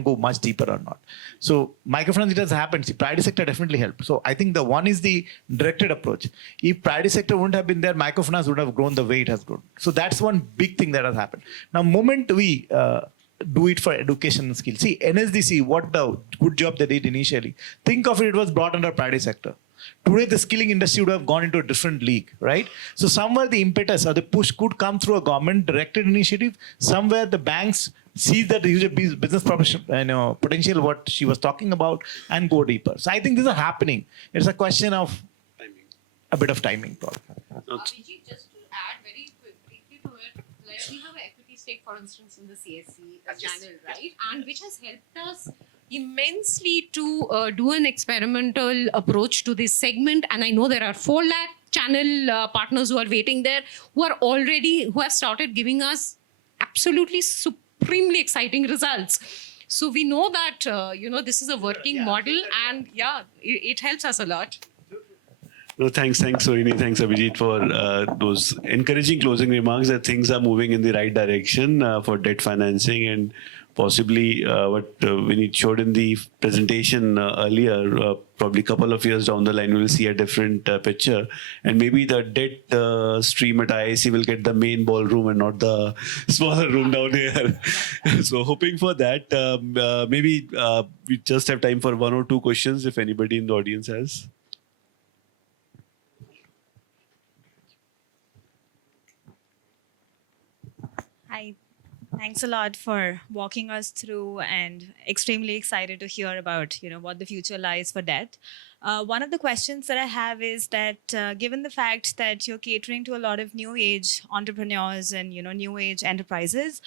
go much deeper or not. So microfinance, it has happened. See, priority sector definitely helped. So I think the one is the directed approach. If priority sector wouldn't have been there, microfinance would have grown the way it has grown. So that's one big thing that has happened. Now, moment we do it for education and skill. See, NSDC, what the good job they did initially. Think of it, it was brought under priority sector. Today, the skilling industry would have gone into a different league, right? So somewhere the impetus or the push could come through a government-directed initiative. Somewhere the banks see that there is a business potential, what she was talking about, and go deeper. So I think these are happening. It's a question of a bit of timing, probably. Abhijit, just to add very briefly to it, like we have an equity stake, for instance, in the CSC channel, right? And which has helped us immensely to do an experimental approach to this segment. And I know there are 4 lakh channel partners who are waiting there, who have started giving us absolutely supremely exciting results. So we know that, this is a working model, and it helps us a lot. No, thanks, Sohini. Thanks, Abhijit, for those encouraging closing remarks that things are moving in the right direction for debt financing, and possibly what Vineet showed in the presentation earlier, probably a couple of years down the line, we will see a different picture. And maybe the debt stream at IIC will get the main ballroom and not the smaller room down here. So hoping for that. Maybe we just have time for 1 or 2 questions if anybody in the audience has. Hi, thanks a lot for walking us through, and extremely excited to hear about, what the future lies for debt. One of the questions that I have is that given the fact that you're catering to a lot of new age entrepreneurs and, new age enterprises,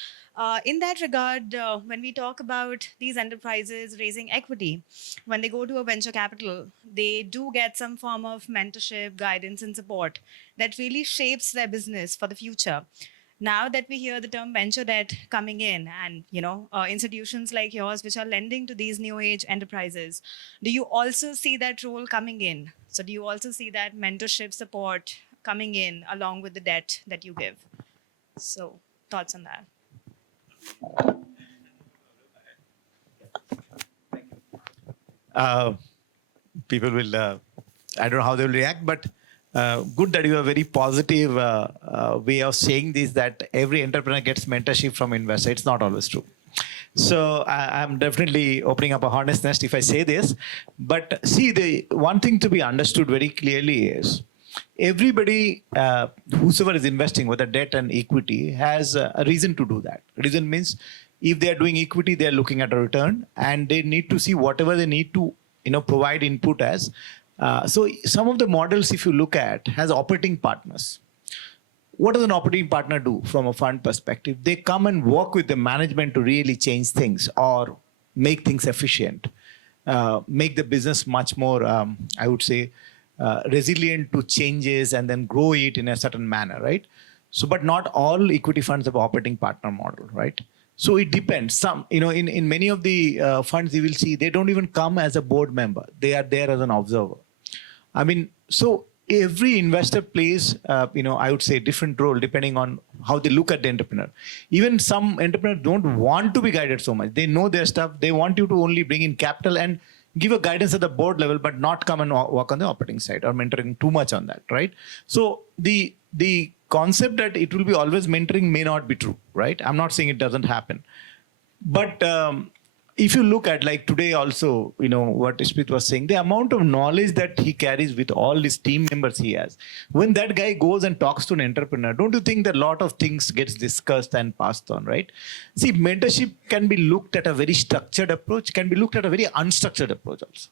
in that regard, when we talk about these enterprises raising equity, when they go to a venture capital, they do get some form of mentorship, guidance, and support that really shapes their business for the future. Now that we hear the term venture debt coming in, and institutions like yours which are lending to these new age enterprises, do you also see that role coming in? So do you also see that mentorship support coming in along with the debt that you give? So thoughts on that? People will, I don't know how they will react, but good that you have a very positive way of saying this, that every entrepreneur gets mentorship from investor. It's not always true. So I'm definitely opening up a hornet's nest if I say this. But see, the one thing to be understood very clearly is everybody, whosoever is investing, whether debt and equity, has a reason to do that. Reason means if they are doing equity, they are looking at a return, and they need to see whatever they need to, provide input as. So some of the models, if you look at, has operating partners. What does an operating partner do from a fund perspective? They come and work with the management to really change things or make things efficient, make the business much more, I would say, resilient to changes, and then grow it in a certain manner, right? So, but not all equity funds have operating partner model, right? So it depends. Some, in many of the funds, you will see they don't even come as a board member. They are there as an observer. I mean, so every investor plays, I would say, different role depending on how they look at the entrepreneur. Even some entrepreneurs don't want to be guided so much. They know their stuff. They want you to only bring in capital and give a guidance at the board level, but not come and work on the operating side or mentoring too much on that, right? So the concept that it will be always mentoring may not be true, right? I'm not saying it doesn't happen. But if you look at, like today also, what Ishpreet was saying, the amount of knowledge that he carries with all his team members he has, when that guy goes and talks to an entrepreneur, don't you think that a lot of things gets discussed and passed on, right? See, mentorship can be looked at a very structured approach, can be looked at a very unstructured approach also.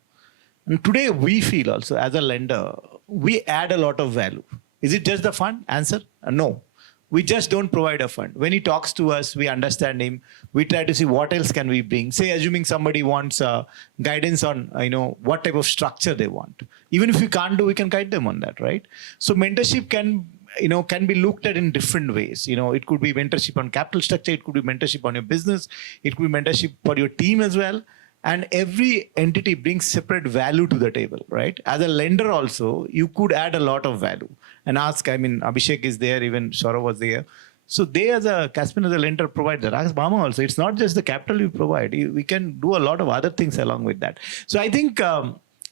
And today we feel also, as a lender, we add a lot of value. Is it just the fund? Answer, no. We just don't provide a fund. When he talks to us, we understand him. We try to see what else can we bring. Say, assuming somebody wants guidance on, what type of structure they want. Even if we can't do, we can guide them on that, right? So mentorship can be looked at in different ways. It could be mentorship on capital structure. It could be mentorship on your business. It could be mentorship for your team as well. And every entity brings separate value to the table, right? As a lender also, you could add a lot of value. And ask, Abhishek is there, even Saurav was there. So they, as a Caspian, as a lender, provide that. Ask Bama also. It's not just the capital we provide. We can do a lot of other things along with that. So I think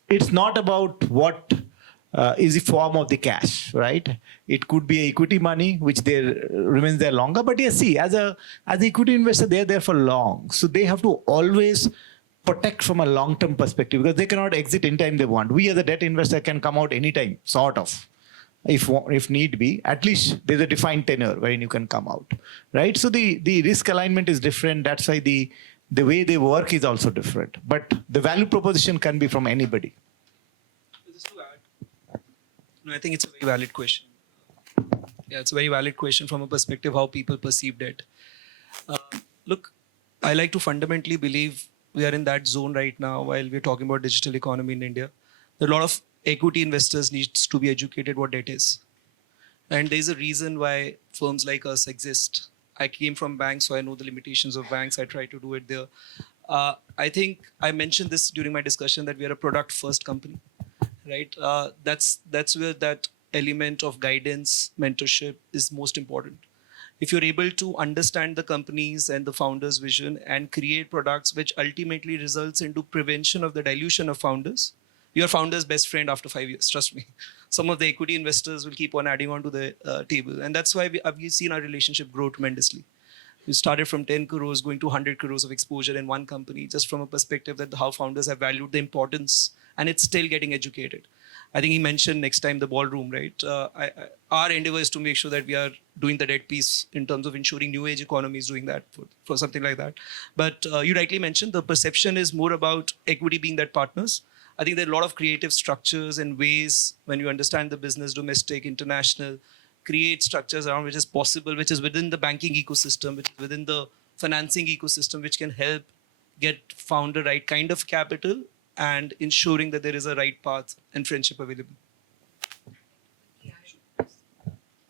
it's not about what is the form of the cash, right? It could be equity money, which remains there longer. But yes, see, as an equity investor, they're there for long. So they have to always protect from a long-term perspective, because they cannot exit anytime they want. We as a debt investor can come out anytime, sort of. If need be, at least there's a defined tenure wherein you can come out, right? So the risk alignment is different. That's why the way they work is also different. But the value proposition can be from anybody. Just to add, I think it's a very valid question. Yeah, it's a very valid question from a perspective how people perceive debt. Look, I like to fundamentally believe we are in that zone right now while we're talking about digital economy in India. There are a lot of equity investors needs to be educated what debt is. And there's a reason why firms like us exist. I came from banks, so I know the limitations of banks. I try to do it there. I think I mentioned this during my discussion that we are a product first company, right? That's where that element of guidance, mentorship is most important. If you're able to understand the companies and the founders' vision and create products which ultimately results into prevention of the dilution of founders, your founder's best friend after 5 years, trust me. Some of the equity investors will keep on adding on to the table. And that's why we've seen our relationship grow tremendously. We started from 10 crores going to 100 crores of exposure in one company, just from a perspective that how founders have valued the importance, and it's still getting educated. I think he mentioned next time the ballroom, right? Our endeavor is to make sure that we are doing the debt piece in terms of ensuring new age economy is doing that for something like that. But you rightly mentioned the perception is more about equity being that partners. I think there are a lot of creative structures and ways when you understand the business, domestic, international, create structures around which is possible, which is within the banking ecosystem, which is within the financing ecosystem, which can help get founder right kind of capital and ensuring that there is a right path and friendship available.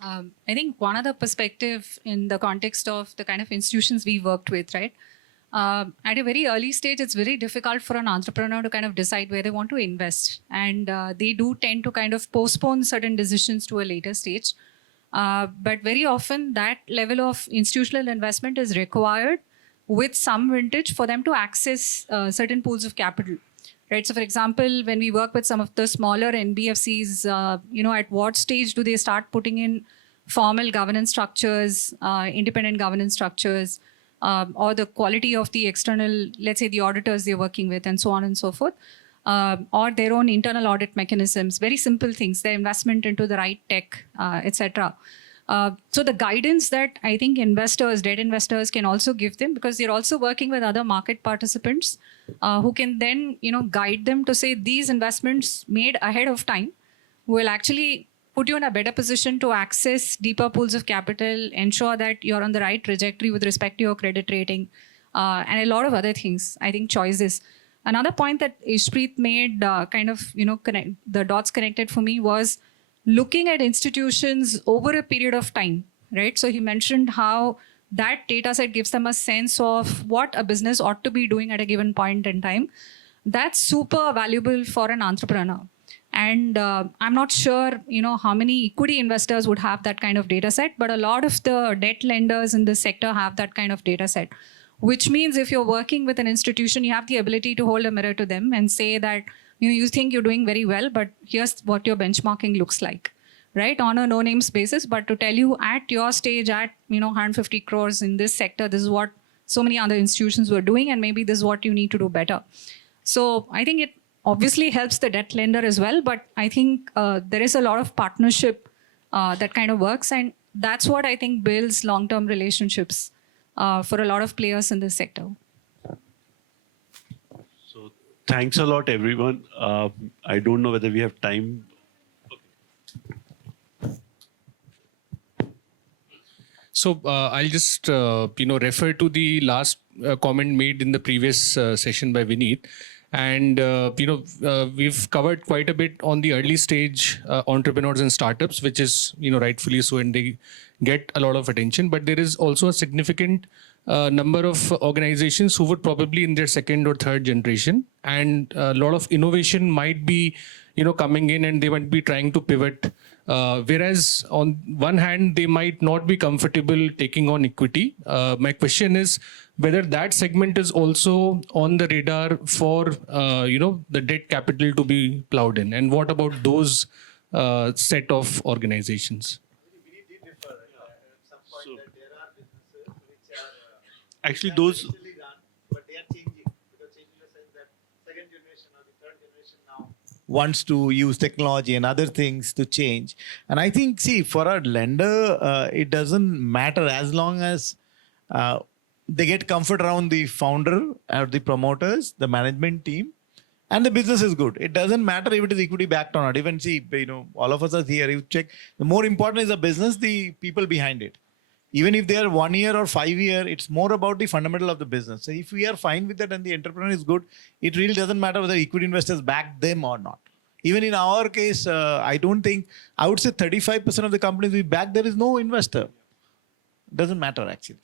I think one other perspective in the context of the kind of institutions we worked with, right? At a very early stage, it's very difficult for an entrepreneur to kind of decide where they want to invest. And they do tend to kind of postpone certain decisions to a later stage. But very often that level of institutional investment is required with some vintage for them to access certain pools of capital. Right. So, for example, when we work with some of the smaller NBFCs, at what stage do they start putting in formal governance structures, independent governance structures? or the quality of the external, let's say the auditors they're working with and so on and so forth, or their own internal audit mechanisms, very simple things, their investment into the right tech, etc. So the guidance that I think investors, debt investors can also give them, because they're also working with other market participants who can then, guide them to say these investments made ahead of time will actually put you in a better position to access deeper pools of capital, ensure that you're on the right trajectory with respect to your credit rating, and a lot of other things. I think choices. Another point that Ishpreet made, connect the dots connected for me, was looking at institutions over a period of time, right? So he mentioned how that data set gives them a sense of what a business ought to be doing at a given point in time. That's super valuable for an entrepreneur. And I'm not sure, how many equity investors would have that kind of data set, but a lot of the debt lenders in this sector have that kind of data set, which means if you're working with an institution, you have the ability to hold a mirror to them and say that, you think you're doing very well, but here's what your benchmarking looks like, right? On a no-names basis, but to tell you at your stage, at, 150 crores in this sector, this is what so many other institutions were doing, and maybe this is what you need to do better. So I think it obviously helps the debt lender as well, but I think there is a lot of partnership that kind of works, and that's what I think builds long-term relationships for a lot of players in this sector. So thanks a lot, everyone. I don't know whether we have time. So I'll just refer to the last comment made in the previous session by Vineet. And we've covered quite a bit on the early stage entrepreneurs and startups, which is rightfully so, and they get a lot of attention. But there is also a significant number of organizations who would probably in their second or third generation, and a lot of innovation might be coming in, and they might be trying to pivot. Whereas on one hand, they might not be comfortable taking on equity. My question is whether that segment is also on the radar for the debt capital to be plowed in, and what about those set of organizations? Actually, those. But they are changing, because changing in the sense that second generation or the third generation now wants to use technology and other things to change. And I think, see, for a lender, it doesn't matter as long as they get comfort around the founder or the promoters, the management team, and the business is good. It doesn't matter if it is equity backed or not. Even see, all of us are here. You check. The more important is the business, the people behind it. Even if they are 1 year or 5 year, it's more about the fundamental of the business. So if we are fine with that and the entrepreneur is good, it really doesn't matter whether equity investors back them or not. Even in our case, I don't think, I would say 35% of the companies we back, there is no investor. Doesn't matter actually.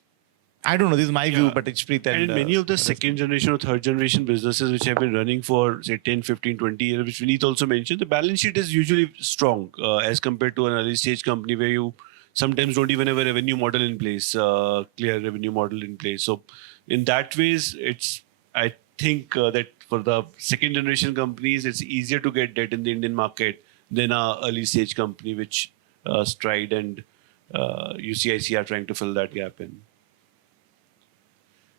I don't know, this is my view, but it's Ishpreet And in many of the second generation or third generation businesses which have been running for say 10, 15, 20 years, which Vineet also mentioned, the balance sheet is usually strong as compared to an early stage company where you sometimes don't even have a revenue model in place, clear revenue model in place. So in that ways, I think that for the second generation companies, it's easier to get debt in the Indian market than a early stage company which Stride and UCIC are trying to fill that gap in.